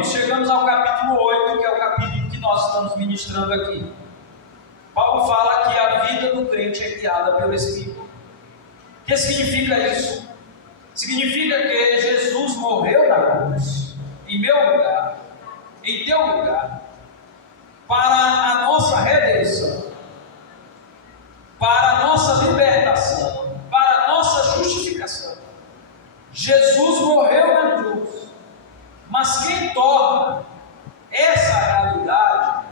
irmãos, chegamos ao capítulo 8, que é o capítulo que nós estamos ministrando aqui. Paulo fala que a vida do crente é guiada pelo Espírito. O que significa isso? Significa que Jesus morreu na cruz, em meu lugar, em teu lugar, para a nossa redenção, para a nossa libertação, para a nossa justificação. Jesus morreu na cruz, mas quem torna essa realidade,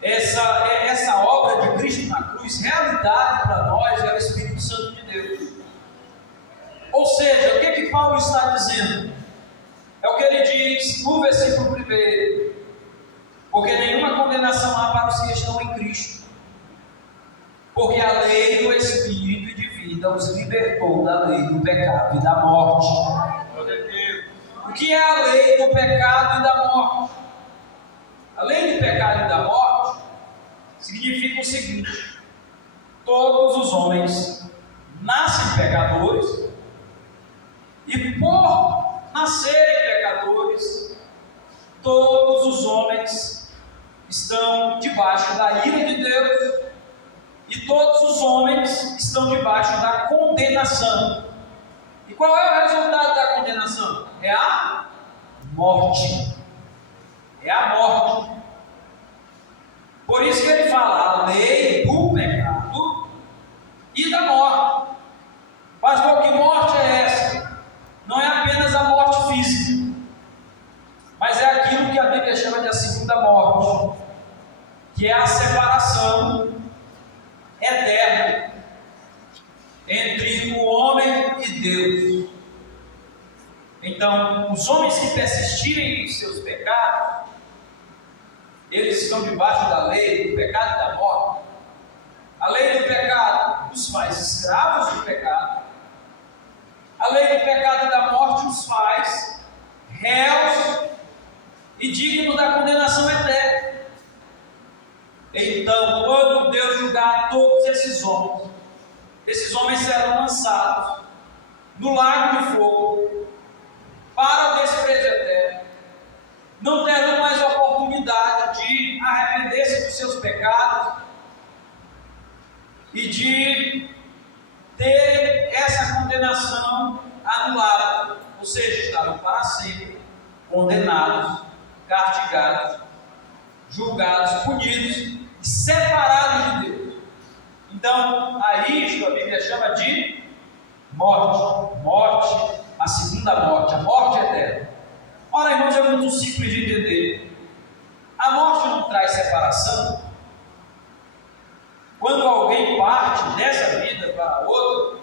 essa obra de Cristo na cruz, realidade para nós, é o Espírito Santo de Deus. Ou seja, o que Paulo está dizendo? É o que ele diz no versículo 1: porque nenhuma condenação há para os que estão em Cristo, porque a lei do Espírito e de vida os libertou da lei do pecado e da morte. O que é a lei do pecado e da morte? A lei do pecado e da morte significa o seguinte: todos os homens nascem pecadores, e por nascerem pecadores, todos os homens estão debaixo da ira de Deus, e todos os homens estão debaixo da condenação. E qual é o resultado da condenação? É a morte. É a morte. Por isso que ele fala a lei do pecado e da morte. Pastor, que morte é essa? Não é apenas a morte física, mas é aquilo que a Bíblia chama de a segunda morte, que é a separação eterna entre o homem e Deus. Então, os homens que persistirem em seus pecados, eles estão debaixo da lei do pecado e da morte. A lei do pecado os faz escravos do pecado. A lei do pecado e da morte os faz réus e dignos da condenação eterna. Então, quando Deus julgar todos esses homens serão lançados no lago de fogo para o desprezo eterno. Não terão mais oportunidade de arrepender-se dos seus pecados e de ter essa condenação anulada, ou seja, estarão para sempre condenados, castigados, julgados, punidos e separados de Deus. Então, a isto a Bíblia chama de morte, a segunda morte, a morte eterna. Ora, irmãos, é muito simples de entender. A morte não traz separação. Quando alguém parte dessa vida para outra,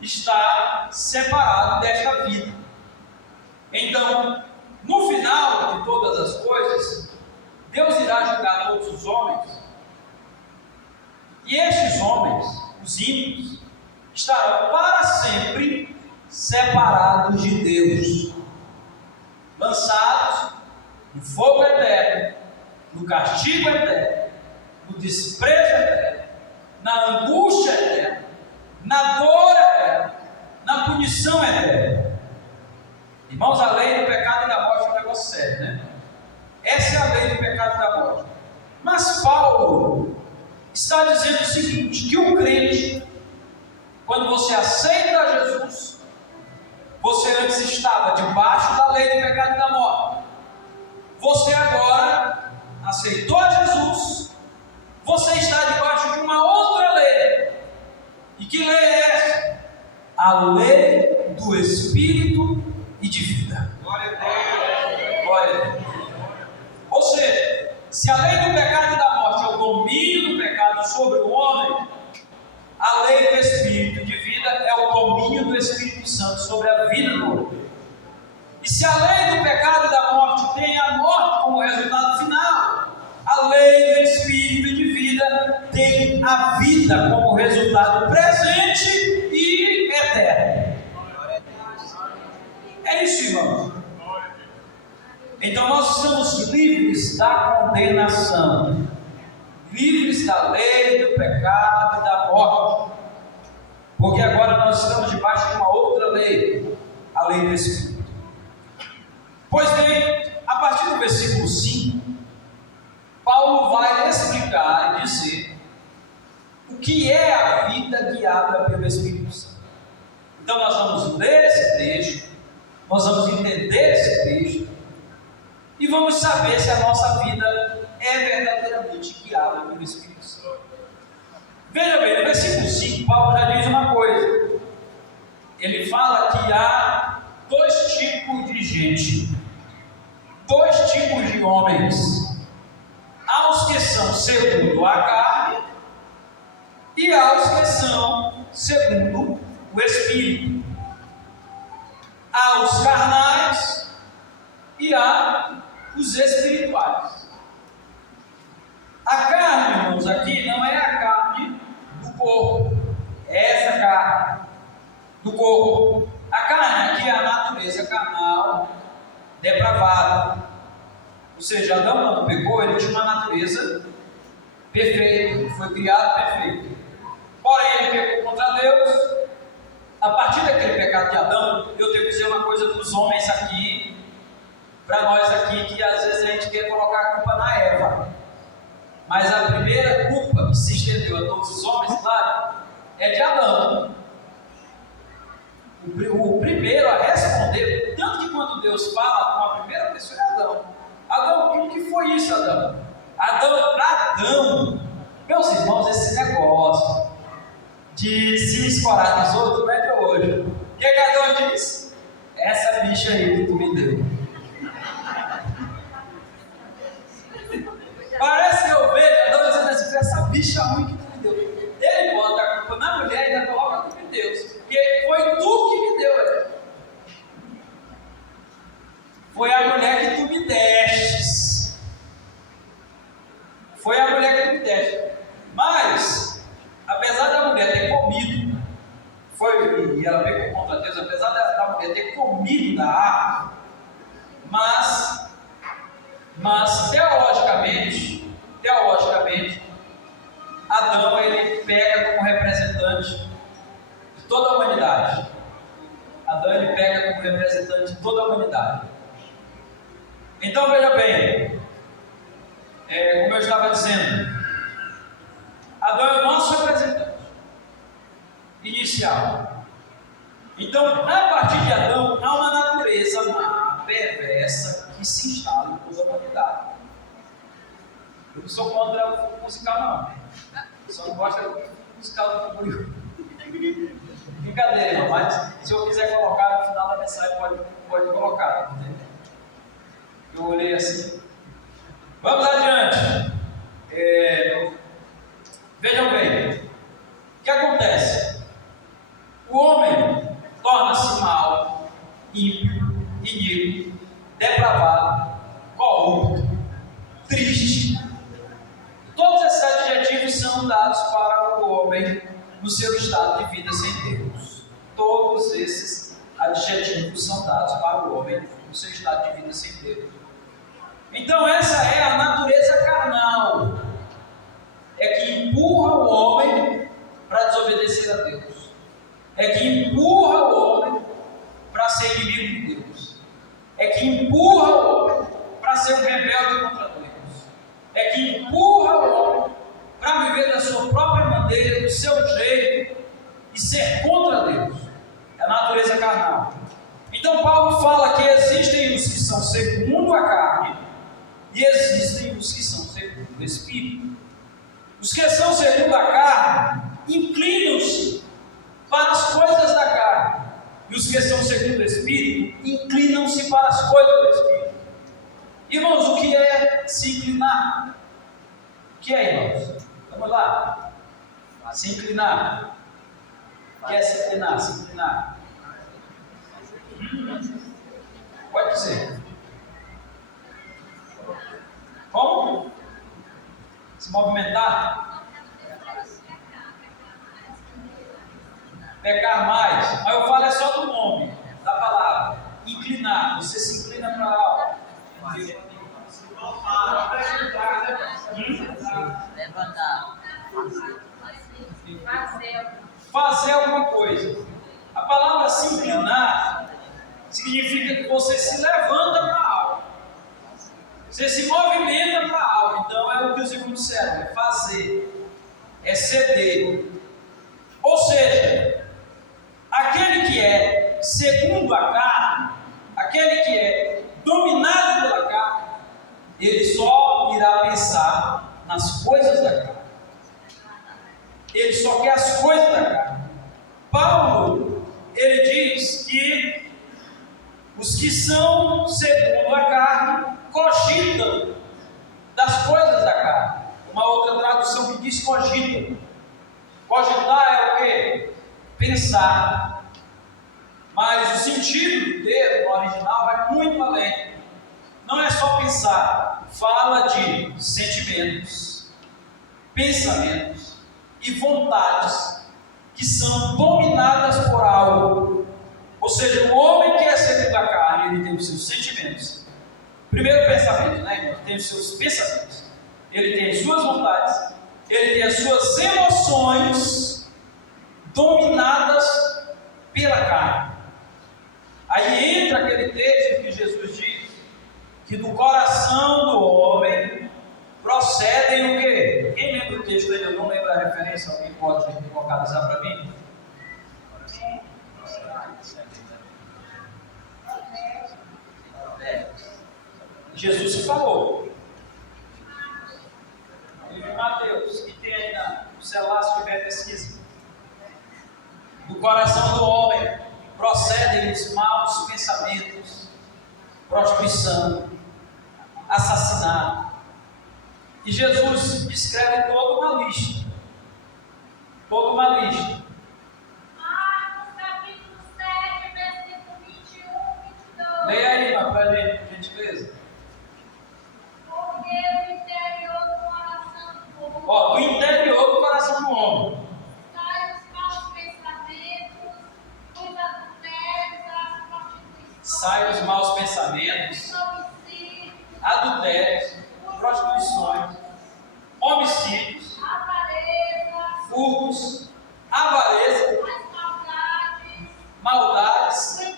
está separado desta vida. Então, no final de todas as coisas, Deus irá julgar todos os homens, e estes homens, os ímpios, estarão para sempre separados de Deus, lançados no fogo eterno, no castigo eterno, no desprezo eterno, na angústia eterna, na dor eterna, na punição eterna. Irmãos, a lei do pecado e da morte é um negócio sério, né? Essa é a lei do pecado e da morte. Mas Paulo está dizendo o seguinte: que o crente, quando você aceita Jesus, você antes estava debaixo da lei do pecado e da morte. Você agora aceitou Jesus, você está debaixo de uma outra lei. E que lei é essa? A lei do Espírito e de vida. Glória a Deus. Glória a Deus. Ou seja, se a lei do pecado e da morte é o domínio do pecado sobre o homem, a lei do Espírito de vida é o domínio do Espírito Santo sobre a vida do homem. E se a lei do pecado e da morte tem a morte como resultado final, a lei do Espírito de vida tem a vida como resultado presente e eterno. É isso, irmãos. Então nós estamos livres da condenação, livres da lei do pecado e da morte, porque agora nós estamos debaixo de uma outra lei, a lei do Espírito. Pois bem, versículo 5, Paulo vai explicar e dizer o que é a vida guiada pelo Espírito Santo. Então nós vamos ler esse texto, nós vamos entender esse texto e vamos saber se a nossa vida é verdadeiramente guiada pelo Espírito Santo. Veja bem, no versículo 5, Paulo já diz uma coisa. Ele fala que há dois tipos de gente, dois tipos de homens. Há os que são segundo a carne e há os que são segundo o Espírito. Há os carnais e há os espirituais. A carne, irmãos, aqui não é a carne do corpo, é essa carne do corpo. A carne aqui é a natureza carnal depravada. Ou seja, Adão, quando pecou, ele tinha uma natureza perfeita, ele foi criado perfeito. Porém, ele pecou contra Deus. A partir daquele pecado de Adão, eu tenho que dizer uma coisa para os homens aqui, para nós aqui, que às vezes a gente quer colocar a culpa na Eva. Mas a primeira culpa que se estendeu a todos os homens, claro, é de Adão. O primeiro a responder, tanto que quando Deus fala com a primeira pessoa é Adão. Adão, o que foi isso, Adão? Adão, meus irmãos, esse negócio de se escorar nos outros não é de hoje. O que Adão diz? Essa bicha aí que tu me deu. Parece que eu vejo Adão dizendo assim, essa bicha ruim que tu me deu. Ele bota a culpa na mulher e ainda coloca a culpa em Deus. Porque foi tu que me deu. Foi a mulher que tu me destes. Foi a mulher que tu me deste. Mas, apesar da mulher ter comido, e ela pecou contra Deus, apesar da mulher ter comido da árvore, mas teologicamente, Adão ele pega como representante de toda a humanidade. Adão ele pega como representante de toda a humanidade. Então veja bem, como eu estava dizendo, Adão é o nosso representante inicial. Então, a partir de Adão, há uma natureza má, perversa, que se instala em toda a humanidade. Eu não sou contra o fogo musical, não. Eu só não gosto do musical do público. Brincadeira, irmão, mas se eu quiser colocar no final da mensagem, pode colocar. Entendeu? Eu olhei assim. Vamos adiante. Vejam bem. O que acontece? O homem torna-se mau, ímpio, iníquo, depravado, corrupto, triste. Todos esses adjetivos são dados para o homem no seu estado de vida sem Deus. Todos esses adjetivos são dados para o homem no seu estado de vida sem Deus. Então essa é a natureza carnal, é que empurra o homem para desobedecer a Deus, é que empurra o homem para ser inimigo de Deus, é que empurra o homem para ser um rebelde contra Deus, é que empurra o homem para viver da sua própria maneira, do seu jeito e ser contra Deus. É a natureza carnal. Então Paulo fala que existem os que são segundo a carne e existem os que são segundo o Espírito. Os que são segundo a carne inclinam-se para as coisas da carne, e os que são segundo o Espírito inclinam-se para as coisas do Espírito. Irmãos, o que é se inclinar? O que é, irmãos? Vamos lá. Se inclinar. O que é se inclinar? Se inclinar. Pode ser. Como? Se movimentar? Pecar mais. Mas eu falo é só do nome, da palavra. Inclinar. Você se inclina para algo. Levantar. Fazer alguma coisa. A palavra se inclinar significa que você se levanta para algo. Você se movimenta para algo. Então é o que os irmãos disseram: é fazer, é ceder. Ou seja, aquele que é segundo a carne, aquele que é dominado pela carne, ele só irá pensar nas coisas da carne. Ele só quer as coisas da carne. Paulo, ele diz que os que são segundo a carne cogitam das coisas da carne. Uma outra tradução que diz cogitam. Cogitar é o quê? Pensar. Mas o sentido do termo no original vai muito além. Não é só pensar, fala de sentimentos, pensamentos e vontades que são dominadas por algo. Ou seja, o homem que é segundo a carne, ele tem os seus sentimentos. Primeiro pensamento, né? Ele tem os seus pensamentos. Ele tem as suas vontades. Ele tem as suas emoções dominadas pela carne. Aí entra aquele texto que Jesus diz que do coração do homem procedem o quê? Quem lembra o texto aí? Eu não lembro a referência. Alguém pode localizar para mim? Jesus se falou. Livro de Mateus, que tem aí no celular, se tiver pesquisa. Do coração do homem procedem os maus pensamentos, prostituição, assassinato. E Jesus descreve toda uma lista. Toda uma lista. Marcos capítulo 7, versículo 21, 22. Leia aí, mas para a gente, por gentileza. Porque do interior do coração do homem Ó, do interior do coração do homem saem os maus pensamentos, os adultérios, as prostituições, saem os maus pensamentos, os homicídios, adultérios, prostituições, homicídios, avarezas, furtos, avareza, as maldades,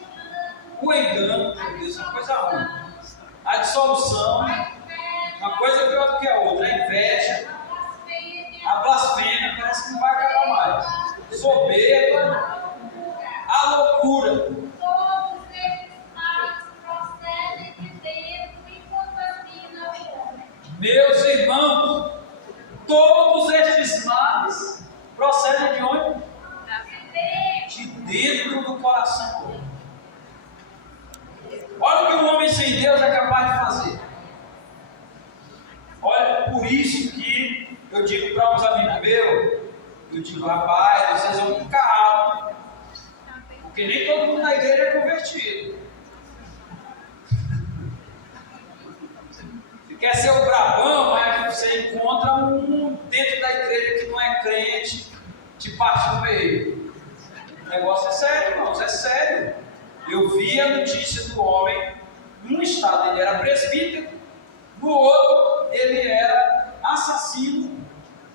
o engano, o engano, a isso é uma coisa ruim. dissolução, A dissolução, a inveja, uma coisa pior do que a outra, a inveja, a a blasfêmia, parece que não vai acabar mais. Soberba, a loucura. todos esses males procedem de dentro e contaminam o homem. Meus irmãos, todos estes males procedem de onde? De dentro do coração do homem. Olha o que o homem sem Deus é capaz de fazer. Olha, por isso que eu digo para uns amigos meus, eu digo, rapaz, vocês vão com calma, porque nem todo mundo na igreja é convertido. Você quer ser o brabão, mas você encontra um dentro da igreja que não é crente, te parte no meio. O negócio é sério, irmãos, é sério. Eu vi a notícia do homem, num estado ele era presbítero, no outro ele era assassino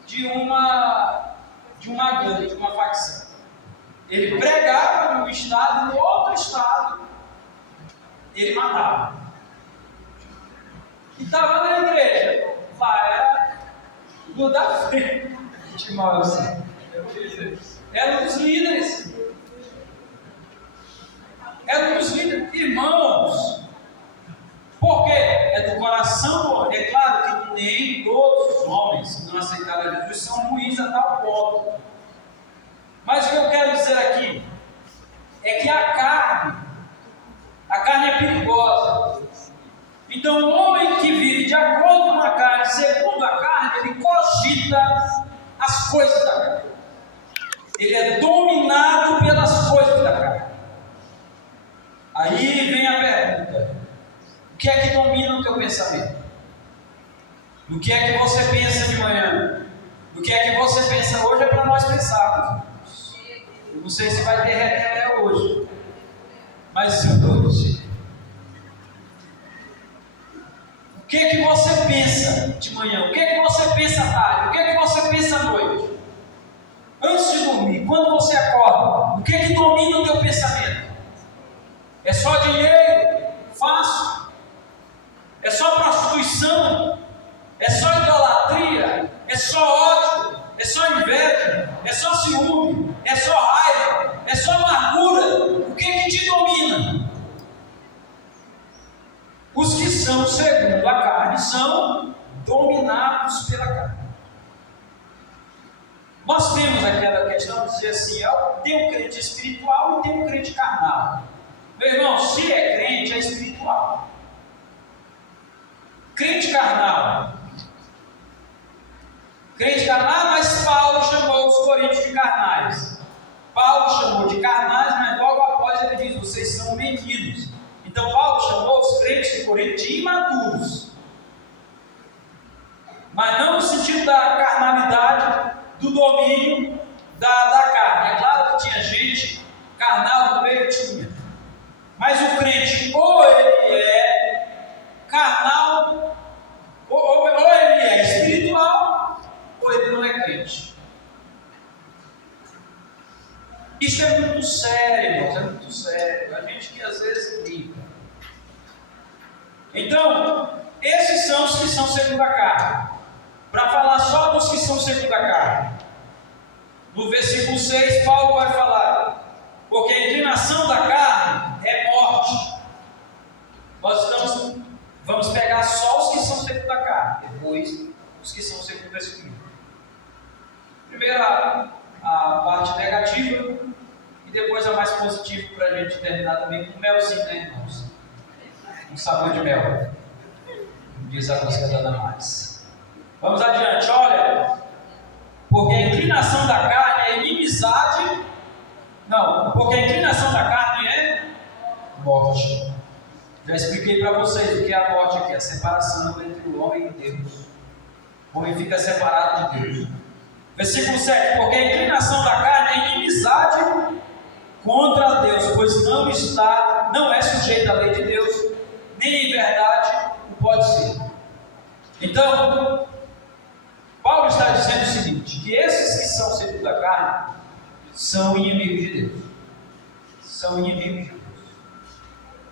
de uma gangue, de uma facção. Ele pregava num estado e no outro estado ele matava. E estava na igreja, lá era do da frente, era um dos líderes. Era um dos líderes, irmãos. Por quê? É do coração do homem. É claro que nem todos os homens que não aceitaram a Jesus são ruins a tal ponto. Mas o que eu quero dizer aqui é que a carne é perigosa. Então o homem que vive de acordo com a carne, segundo a carne, ele cogita as coisas da carne. Ele é dominado pelas coisas da carne. Aí vem a pergunta: o que é que domina o teu pensamento? O que é que você pensa de manhã? O que é que você pensa hoje é para nós pensarmos. Eu não sei se vai ter reunião hoje, mas hoje. O que é que você pensa de manhã? O que é que você pensa à tarde? O que é que você pensa à noite? Antes de dormir, quando você acorda, o que é que domina o teu pensamento? É só dinheiro? Fácil. É só prostituição? são segundo a carne são dominados pela carne. Nós temos aquela questão de dizer assim, tem um crente espiritual e tem um crente carnal. Meu irmão, se é crente, é espiritual. Crente carnal, mas Paulo chamou os coríntios de carnais. Paulo chamou de carnais, mas logo após ele diz, vocês são meninos. Então Paulo chamou os crentes de Corinto de imaturos. Mas não no sentido da carnalidade, do domínio da carne. É claro que tinha gente carnal no meio, tinha. Mas o crente, ou ele é carnal, ou ele é espiritual, ou ele não é crente. Isso é muito sério, irmãos, é muito sério. A gente que às vezes brinca. Então, esses são os que são segundo a carne. Para falar só dos que são segundo a carne, no versículo 6, Paulo vai falar, porque a inclinação da carne é morte. Nós vamos pegar só os que são segundo a carne, depois os que são segundo o Espírito. Primeiro a parte negativa, e depois a mais positiva, para a gente terminar também com melzinho, né, irmãos? Um sabor de mel, diz a música da Damares. Vamos adiante, olha, porque a inclinação da carne é inimizade, porque a inclinação da carne é morte. Já expliquei para vocês o que é a morte aqui, a separação entre o homem e Deus. O homem fica separado de Deus. Versículo 7, porque a inclinação da carne é inimizade contra Deus, pois não é sujeito à lei de Deus, nem em verdade o pode ser. Então, Paulo está dizendo o seguinte, que esses que são segundo a carne são inimigos de Deus. São inimigos de Deus.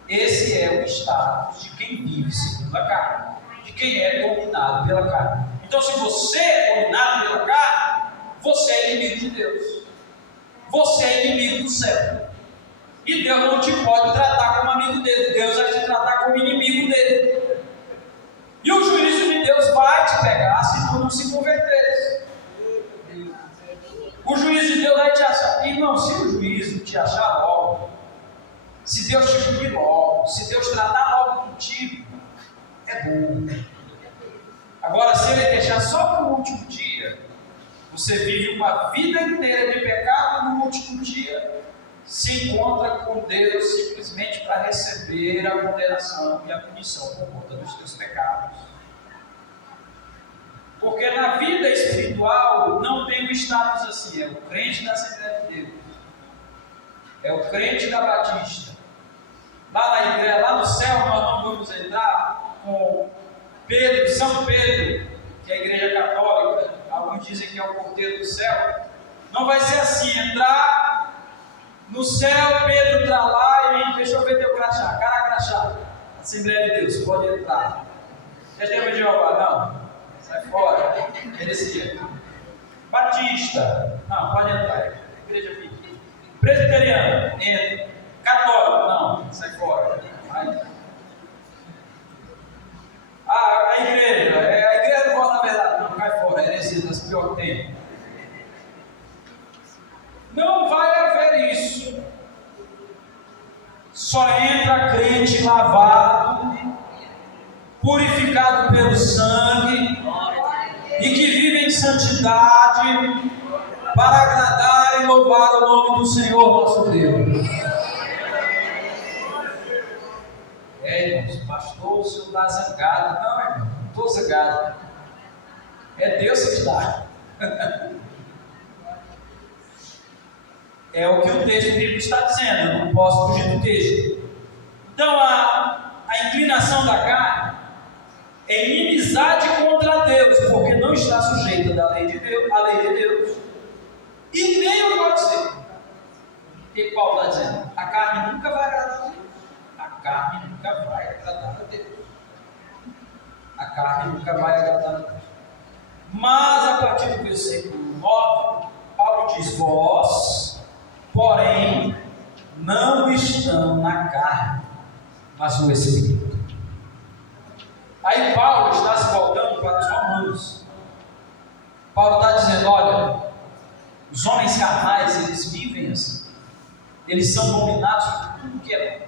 Esse é o status de quem vive segundo a carne, de quem é dominado pela carne. Então, se você é dominado pela carne, você é inimigo de Deus. Você é inimigo do céu. E Deus não te pode tratar como amigo dele. Deus vai te tratar como inimigo dele. E o juízo de Deus vai te pegar se tu não se converteres. O juízo de Deus vai te achar. Irmão, se o juízo te achar logo, se Deus te punir logo, se Deus tratar logo contigo, é bom. Agora, se Ele deixar só para o último dia, você vive uma vida inteira de pecado e no último dia se encontra com Deus simplesmente para receber a condenação e a punição por conta dos teus pecados. Porque na vida espiritual não tem um status assim, é o crente da Assembleia de Deus, é o crente da Batista. Lá na igreja, lá no céu, nós não vamos entrar com Pedro, São Pedro, que é a igreja católica, alguns dizem que é o porteiro do céu. Não vai ser assim, entrar no céu, Pedro está lá e deixa eu ver teu crachá, cara crachá, Assembleia de Deus, pode entrar. Testemunho de Jeová, não, sai fora, é desse jeito. Batista, não, pode entrar, igreja fica. Presbiteriano, entra. Católico, não, sai fora. A igreja não gosta da verdade, não, cai fora, é heresia das pior que tem. Não vai haver isso. Só entra crente lavado, purificado pelo sangue e que vive em santidade para agradar e louvar o nome do Senhor nosso Deus. Irmãos, pastor, o senhor está zangado. Não, irmão, não estou zangado. É Deus que está. É o que o texto bíblico está dizendo, eu não posso fugir do texto. Então, a inclinação da carne é inimizade contra Deus, porque não está sujeita à lei de Deus, e nem pode ser. O que Paulo está dizendo? A carne nunca vai agradar a Deus. A carne nunca vai agradar a Deus. A carne nunca vai agradar a Deus. Mas a partir do versículo 9, Paulo diz: vós, porém, não estão na carne, mas no Espírito. Aí Paulo está se voltando para os romanos. Paulo está dizendo: olha, os homens carnais, eles vivem assim. Eles são dominados por tudo que é bom.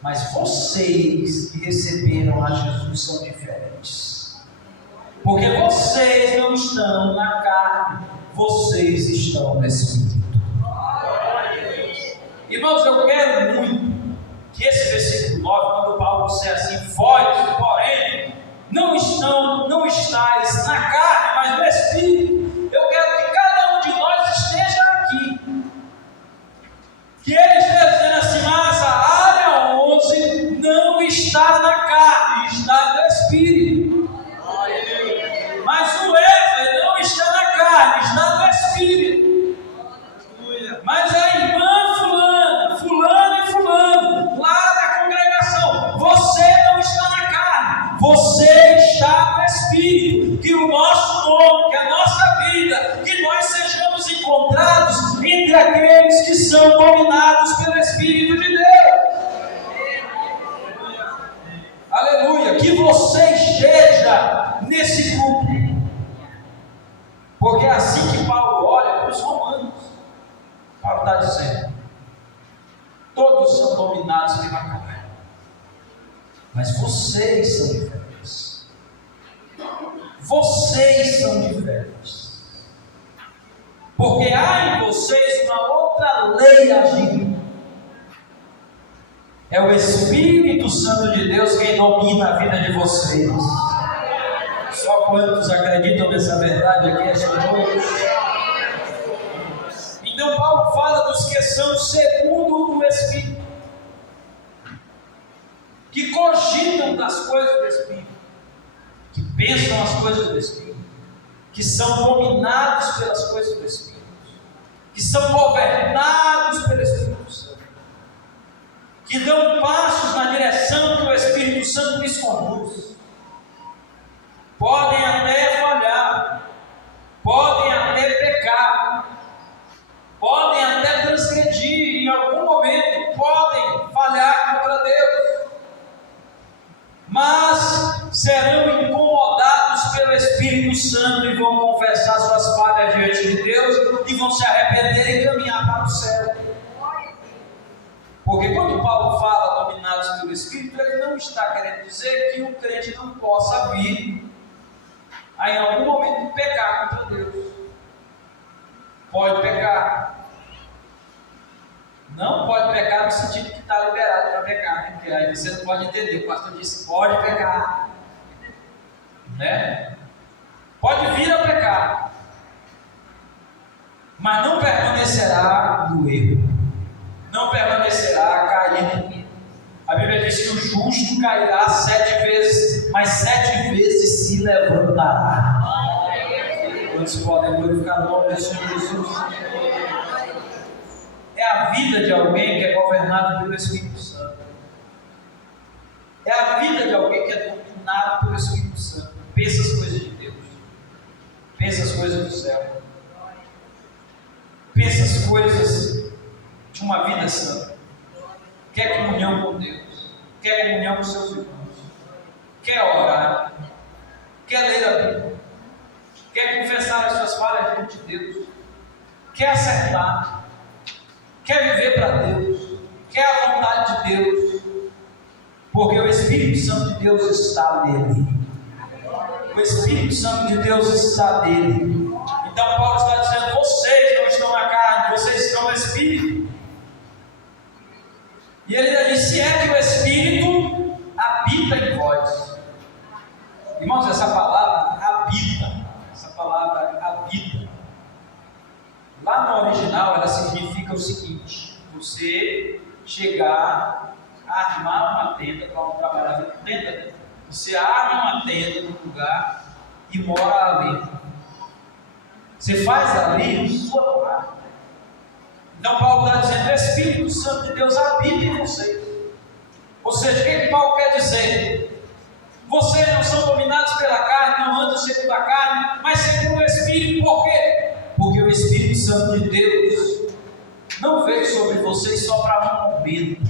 Mas vocês que receberam a Jesus são diferentes. Porque vocês não estão na carne, vocês estão no Espírito. Irmãos, eu quero muito que esse versículo 9, quando Paulo disser assim: vós, porém, não estáis na carne, mas no Espírito. Eu quero que cada um de nós esteja aqui. Que ele esteja dizendo assim: mas a área 11 não está na carne, está no Espírito. Mas o Wesley não está na carne, está no Espírito. Mas a irmã fulano e fulano, lá da congregação, você não está na carne, você está no Espírito. Que o nosso nome, que a nossa vida, que nós sejamos encontrados entre aqueles que são dominados pelo Espírito de Deus. Aleluia, que você esteja nesse grupo. Porque é assim que Paulo olha para os romanos. Paulo está dizendo: todos são dominados pela carne, mas vocês são diferentes. Vocês são diferentes. Porque há em vocês uma outra lei agindo. É o Espírito Santo de Deus quem domina a vida de vocês. Só quantos acreditam nessa verdade aqui esta noite? Então Paulo fala dos que são segundo o Espírito, que cogitam das coisas do Espírito, que pensam as coisas do Espírito, que são dominados pelas coisas do Espírito, que são governados pelo Espírito Santo, que dão passos na direção que o Espírito Santo lhes conduz. Podem até falhar, podem até pecar, podem até transgredir, em algum momento podem falhar contra Deus, mas serão incomodados pelo Espírito Santo e vão confessar suas falhas diante de Deus e vão se arrepender e caminhar para o céu. Porque quando Paulo fala dominados pelo Espírito, ele não está querendo dizer que o crente não possa vir a, em algum momento, pecar contra Deus. Pode pecar. Não pode pecar no sentido que está liberado para pecar, né? Porque aí você não pode entender. O pastor disse: pode pecar, né? Pode vir a pecar, mas não permanecerá no erro, não permanecerá caído. A Bíblia diz que o justo cairá 7 vezes, mas 7 vezes se levantará. Quantos podem glorificar o nome do Senhor Jesus? É a vida de alguém que é governado pelo Espírito Santo. É a vida de alguém que é dominado pelo Espírito Santo. Pensa as coisas de Deus. Pensa as coisas do céu. Pensa as coisas de uma vida santa. Quer comunhão com Deus. Quer comunhão com seus irmãos. Quer orar. Quer ler a Bíblia. Quer confessar as suas falhas diante de Deus. Quer acertar. Quer viver para Deus, quer a vontade de Deus, porque o Espírito Santo de Deus está nele. O Espírito Santo de Deus está nele. Então Paulo está dizendo: vocês não estão na carne, vocês estão no Espírito. E ele ainda diz: se é que o Espírito habita em vós. Irmãos, essa palavra habita, lá no original ela significa o seguinte: você chegar a armar uma tenda, para trabalhar com tenda, né? Você arma uma tenda num lugar e mora ali. Você faz ali sua morada. Então Paulo está dizendo: o Espírito Santo de Deus habita em vocês. Ou seja, o que Paulo quer dizer? Vocês não são dominados pela carne, não andam segundo a carne, mas segundo o Espírito. Por quê? Porque o Espírito Santo de Deus não veio sobre vocês só para um momento,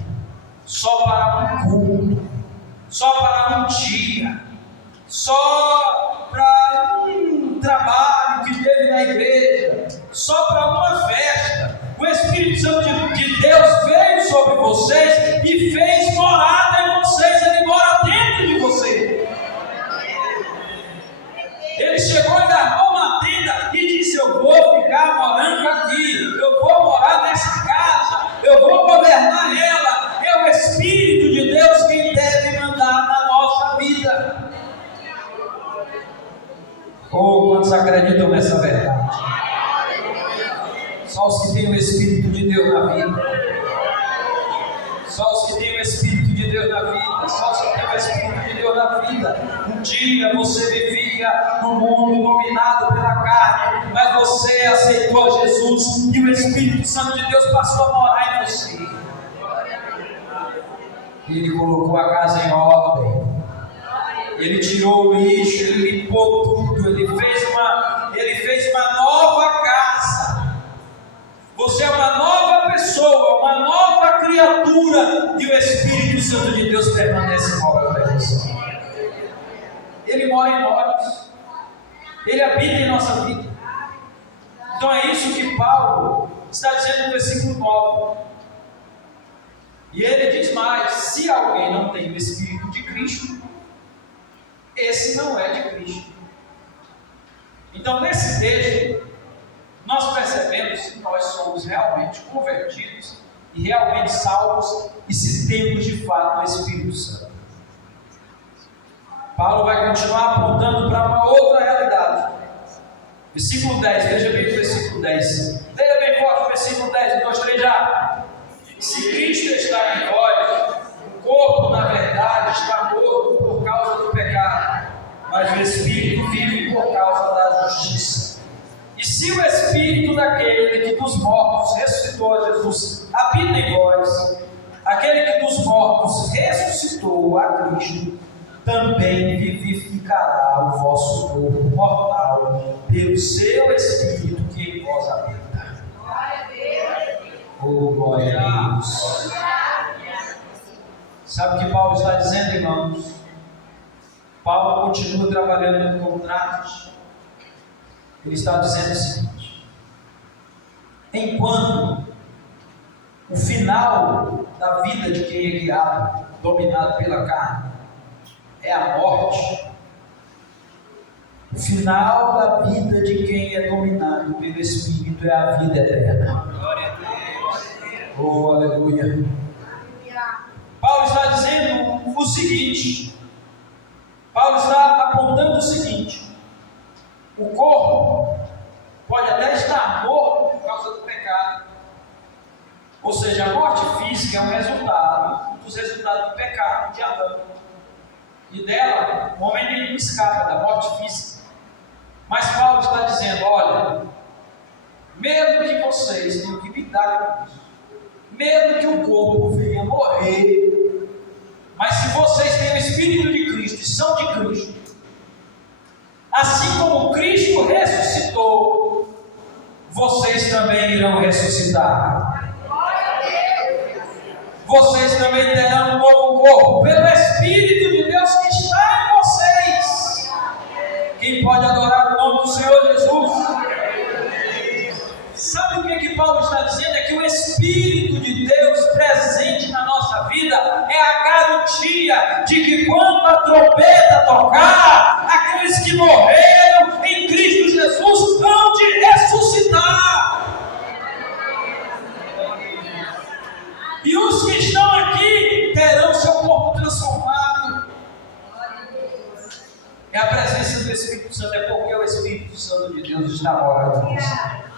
só para um culto, só para um dia, só para um trabalho que teve na igreja, só para uma festa. O Espírito Santo de Deus veio sobre vocês e fez morada em vocês. Ele mora dentro de você. Ele chegou e armou uma tenda e disse: eu vou ficar morando aqui, eu vou morar nessa casa, eu vou governar ela. É o Espírito de Deus quem deve mandar na nossa vida. Quantos acreditam nessa verdade? Só os que têm o Espírito de Deus na vida. Só os que têm o Espírito de Deus na vida. Só os que têm o Espírito de Deus na vida. Um dia você vivia no mundo dominado pela carne, mas você aceitou Jesus e o Espírito Santo de Deus passou a morar em você. Ele colocou a casa em ordem. Ele tirou o lixo, ele limpou tudo, ele fez uma nova casa. Você é uma nova pessoa, uma nova criatura, e o Espírito Santo de Deus permanece morando em você. Ele mora em nós, ele habita em nossa vida. Então é isso que Paulo está dizendo no versículo 9. E ele diz mais: se alguém não tem o Espírito de Cristo, esse não é de Cristo. Então, nesse texto, nós percebemos que nós somos realmente convertidos e realmente salvos, e se temos de fato o Espírito Santo. Paulo vai continuar apontando para uma outra realidade. Versículo 10, veja bem o versículo 10. Leia bem forte o versículo 10, 1, 2, 3 já. Se Cristo está em vós, o corpo, na verdade, está morto por causa do pecado, mas o Espírito vive por causa da justiça. E se o Espírito daquele que dos mortos ressuscitou a Jesus habita em vós, aquele que dos mortos ressuscitou a Cristo, também vivificará o vosso corpo mortal pelo seu Espírito que em vós habita. Oh, glória a Deus. Sabe o que Paulo está dizendo, irmãos? Paulo continua trabalhando com contratos. Ele está dizendo o seguinte: enquanto o final da vida de quem é guiado, dominado pela carne, é a morte, o final da vida de quem é dominado pelo Espírito é a vida eterna. Oh, aleluia. Paulo está dizendo o seguinte, Paulo está apontando o seguinte: o corpo pode até estar morto por causa do pecado, ou seja, a morte física é um resultado dos resultados do pecado de Adão, e dela o homem nenhum escapa da morte física. Mas Paulo está dizendo: olha, mesmo que vocês tenham que lidar com isso, mesmo que o corpo venha morrer, mas se vocês têm o Espírito de Cristo e são de Cristo, assim como Cristo ressuscitou, vocês também irão ressuscitar. Vocês também terão um novo corpo, pelo Espírito de Deus que está em vocês. Quem pode adorar o nome do Senhor Jesus? Sabe o que Paulo está dizendo? É que o Espírito de Deus presente na nossa vida é a garantia de que quando a trombeta tocar, aqueles que morreram em Cristo Jesus vão de ressuscitar. E os que estão aqui terão seu corpo transformado. É a presença do Espírito Santo, é porque o Espírito Santo de Deus está morando em você.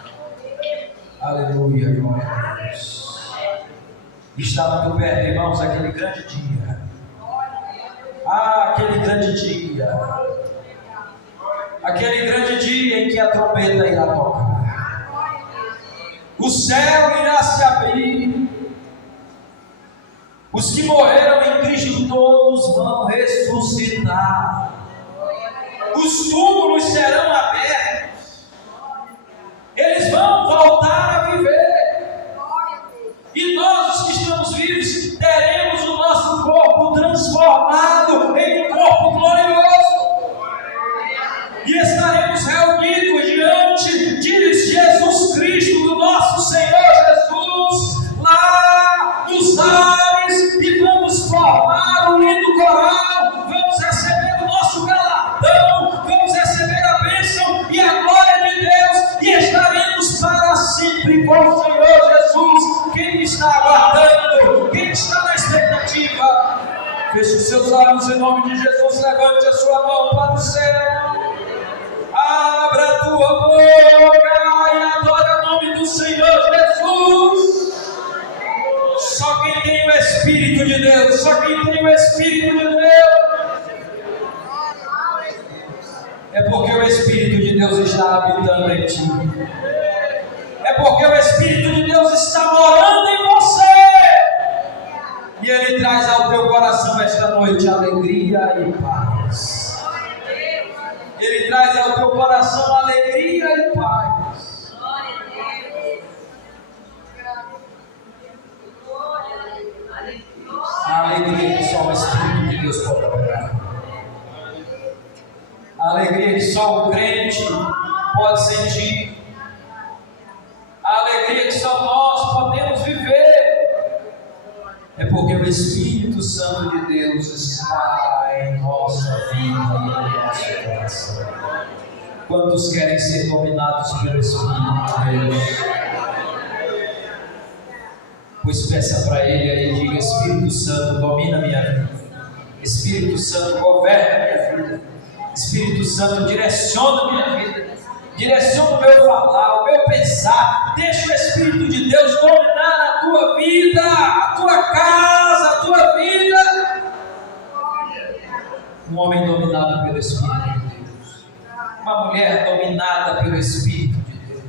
Aleluia, glória a Deus. Está muito perto, irmãos, aquele grande dia. Aquele grande dia. Aquele grande dia em que a trombeta irá tocar. O céu irá se abrir. Os que morreram em Cristo todos vão ressuscitar. Os túmulos serão abertos. Eles vão voltar a viver. E nós, os que estamos vivos, teremos o nosso corpo transformado. transformados em um corpo glorioso. E estaremos reunidos diante de Jesus Cristo, do nosso Senhor Jesus, lá nos ares, e vamos formar um lindo coral, vamos receber o nosso galardão, vamos receber a bênção e a glória de Deus, e estaremos para sempre com o Senhor Jesus. Quem está aguardando? Quem está na expectativa? Feche os seus olhos em nome de Jesus, levante a sua mão para o céu. Abra a tua boca e adora o nome do Senhor Jesus. Só quem tem o Espírito de Deus, só quem tem o Espírito de Deus. É porque o Espírito de Deus está habitando em ti. É porque o Espírito de Deus está morando em você. E Ele traz ao teu coração esta noite alegria e paz. Ele traz ao teu coração alegria e paz. A alegria que só o Espírito de Deus pode operar. A alegria que só o crente pode sentir. A alegria que só nós podemos viver. É porque o Espírito Santo de Deus está em nossa vida e em nosso coração. Quantos querem ser dominados pelo Espírito de Deus? Pois peça para Ele aí, diga: Espírito Santo, domina minha vida. Espírito Santo, governa minha vida. Espírito Santo, direciona minha vida. Direciona o meu falar, o meu pensar. Deixa o Espírito de Deus dominar a tua vida, a tua casa, a tua vida. Um homem dominado pelo Espírito de Deus. Uma mulher dominada pelo Espírito de Deus.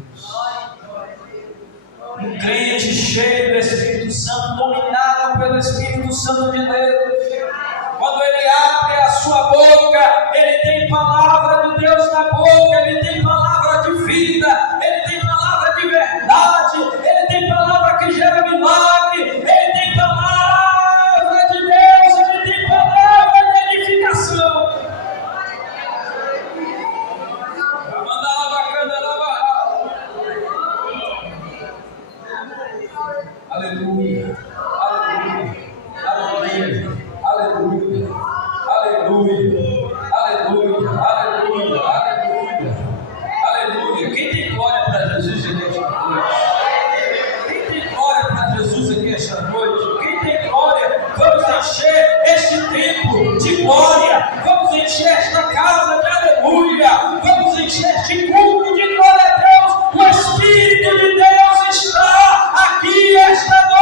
Um crente cheio do Espírito Santo, dominado pelo Espírito Santo de Deus. Quando ele abre a sua boca, ele tem palavra de Deus na boca, ele tem palavra de vida, ele tem palavra de verdade, ele tem palavra que gera milagre, ele tem palavra de Deus, ele tem palavra de edificação. Aleluia, aleluia, aleluia. Aleluia, aleluia, aleluia, aleluia, aleluia, aleluia. Quem tem glória para Jesus aqui esta noite? Quem tem glória para Jesus aqui esta noite? Quem tem glória? Vamos encher este tempo de glória, vamos encher esta casa de aleluia, vamos encher este culto de glória a Deus. O Espírito de Deus está aqui esta noite.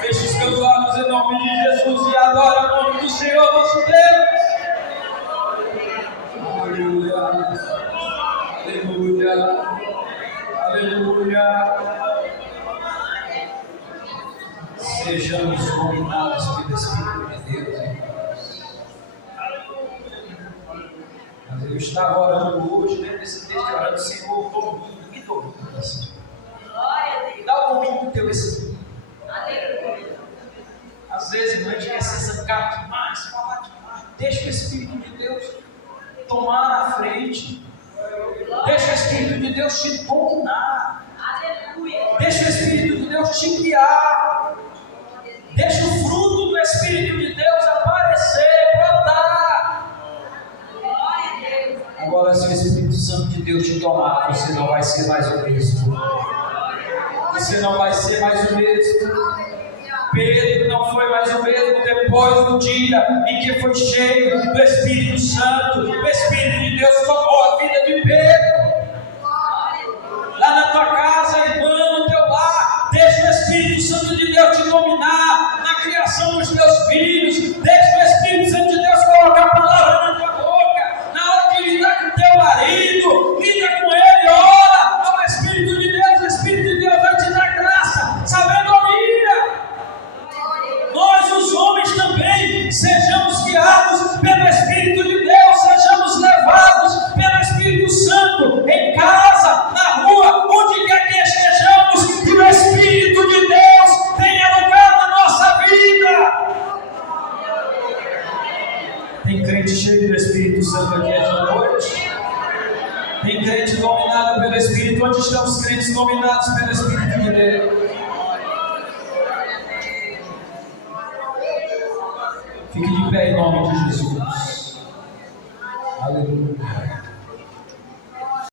Feche os seus olhos em nome de Jesus e adora o nome do Senhor nosso Deus. Aleluia, aleluia, aleluia. Sejamos dominados pelo Espírito de Deus, irmãos. Mas eu estava orando hoje, lendo esse texto, orando: Senhor, domina, me domina, Senhor. Dá o domínio do teu Espírito. Às vezes, irmão, a gente quer ser zancado demais, falar demais. Deixa o Espírito de Deus tomar a frente. Deixa o Espírito de Deus te dominar. Deixa o Espírito de Deus te guiar. Deixa o fruto do Espírito de Deus aparecer, brotar. Agora, se o Espírito Santo de Deus te tomar, você não vai ser mais o mesmo. Você não vai ser mais o mesmo. Pedro não foi mais o mesmo depois do dia em que foi cheio do Espírito Santo. O Espírito de Deus tomou a vida de Pedro. Lá na tua casa, irmão, no teu lar, deixa o Espírito Santo de Deus te dominar na criação dos teus filhos. Deixa o Espírito Santo de Deus colocar a palavra na tua boca. Na hora de lidar com teu marido, lida com ele, ora ao Espírito de Deus. O Espírito de Deus vai te dar graça, sabedoria. Nós, os homens, também sejamos guiados pelo Espírito de Deus, sejamos levados pelo Espírito Santo Tem crente cheio do Espírito Santo aqui esta noite? Tem crente dominado pelo Espírito? Onde estão os crentes dominados pelo Espírito de Deus? Fique de pé em nome de Jesus. Aleluia.